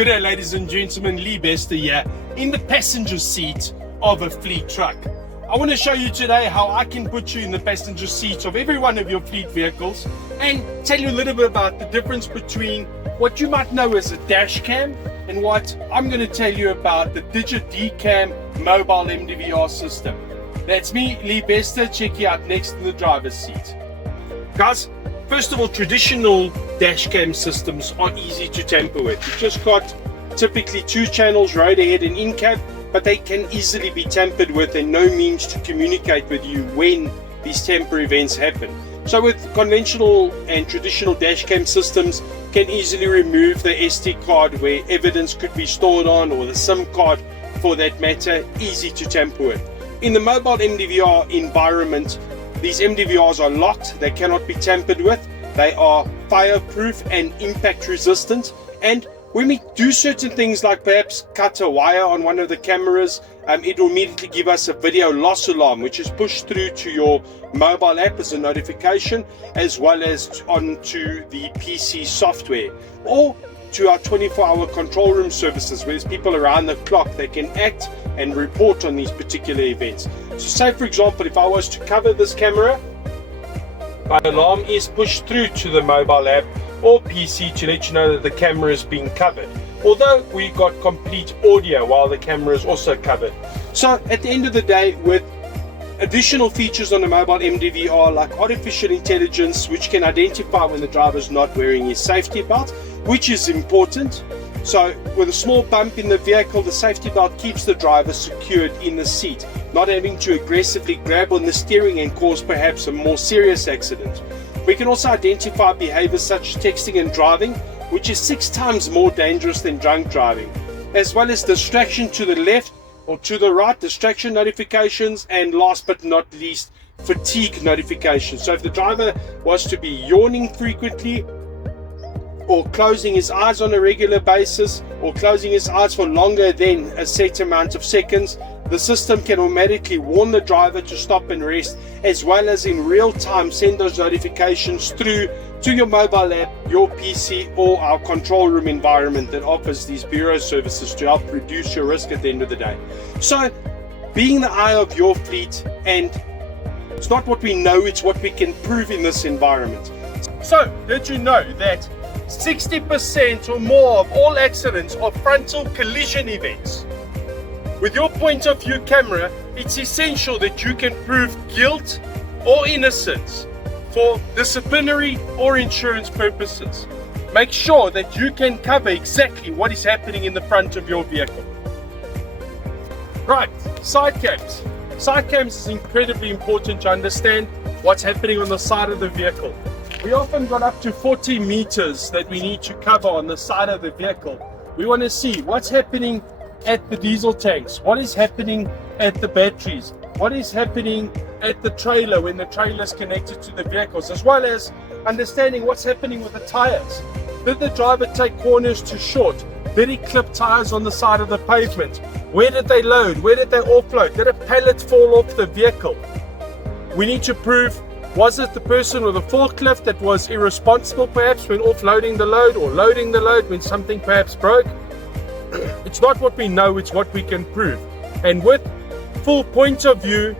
Good day, ladies and gentlemen, Lee Bester here in the passenger seat of a fleet truck. I want to show you today how I can put you in the passenger seat of every one of your fleet vehicles and tell you a little bit about the difference between what you might know as a dash cam and what I'm going to tell you about the Digit D-CAM mobile MDVR system. That's me, Lee Bester. Check you out next in the driver's seat. Guys, first of all, traditional dash cam systems are easy to tamper with. You've just got typically two channels, road ahead and in cab, but they can easily be tampered with and no means to communicate with you when these tamper events happen. So with conventional and traditional dash cam systems, can easily remove the SD card where evidence could be stored on, or the SIM card for that matter, easy to tamper with. In the mobile MDVR environment, these MDVRs are locked, they cannot be tampered with, they are fireproof and impact resistant, and when we do certain things like perhaps cut a wire on one of the cameras, it will immediately give us a video loss alarm, which is pushed through to your mobile app as a notification, as well as onto the PC software, or to our 24-hour control room services, where there's people around the clock that can act and report on these particular events. So say, for example, if I was to cover this camera, my alarm is pushed through to the mobile app or PC to let you know that the camera is being covered, although we got complete audio while the camera is also covered. So at the end of the day, with additional features on the mobile MDVR like artificial intelligence, which can identify when the driver is not wearing his safety belt, which is important. So with a small bump in the vehicle, the safety belt keeps the driver secured in the seat, not having to aggressively grab on the steering and cause perhaps a more serious accident. We can also identify behaviors such as texting and driving, which is 6 times more dangerous than drunk driving, as well as distraction to the left or to the right, distraction notifications, and last but not least, fatigue notifications. So if the driver was to be yawning frequently, or closing his eyes on a regular basis, or closing his eyes for longer than a set amount of seconds, the system can automatically warn the driver to stop and rest, as well as in real time send those notifications through to your mobile app, your PC, or our control room environment that offers these bureau services to help reduce your risk at the end of the day. So being the eye of your fleet, and it's not what we know, it's what we can prove in this environment. So did you know that 60% or more of all accidents are frontal collision events? With your point of view camera, it's essential that you can prove guilt or innocence for disciplinary or insurance purposes. Make sure that you can cover exactly what is happening in the front of your vehicle. Right, side cams. Side cams is incredibly important to understand what's happening on the side of the vehicle. We often got up to 40 meters that we need to cover on the side of the vehicle. We want to see what's happening at the diesel tanks, what is happening at the batteries, what is happening at the trailer when the trailer is connected to the vehicles, as well as understanding what's happening with the tires. Did the driver take corners too short? Did he clip tires on the side of the pavement? Where did they load? Where did they offload? Did a pallet fall off the vehicle? We need to prove, was it the person with a forklift that was irresponsible perhaps when offloading the load, or loading the load when something perhaps broke? It's not what we know, it's what we can prove. And with full point of view,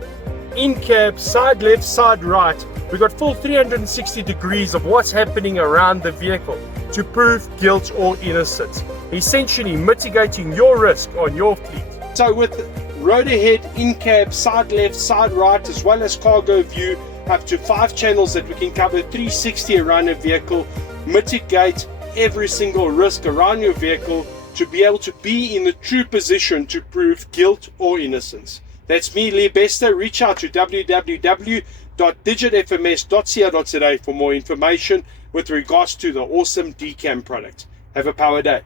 in cab, side left, side right, we've got full 360 degrees of what's happening around the vehicle to prove guilt or innocence, essentially mitigating your risk on your fleet. So with road ahead, in cab, side left, side right, as well as cargo view, up to 5 channels that we can cover 360 around a vehicle, mitigate every single risk around your vehicle to be able to be in the true position to prove guilt or innocence. That's me, Lee Bester. Reach out to www.digitfms.co.za for more information with regards to the awesome D-CAM product. Have a power day.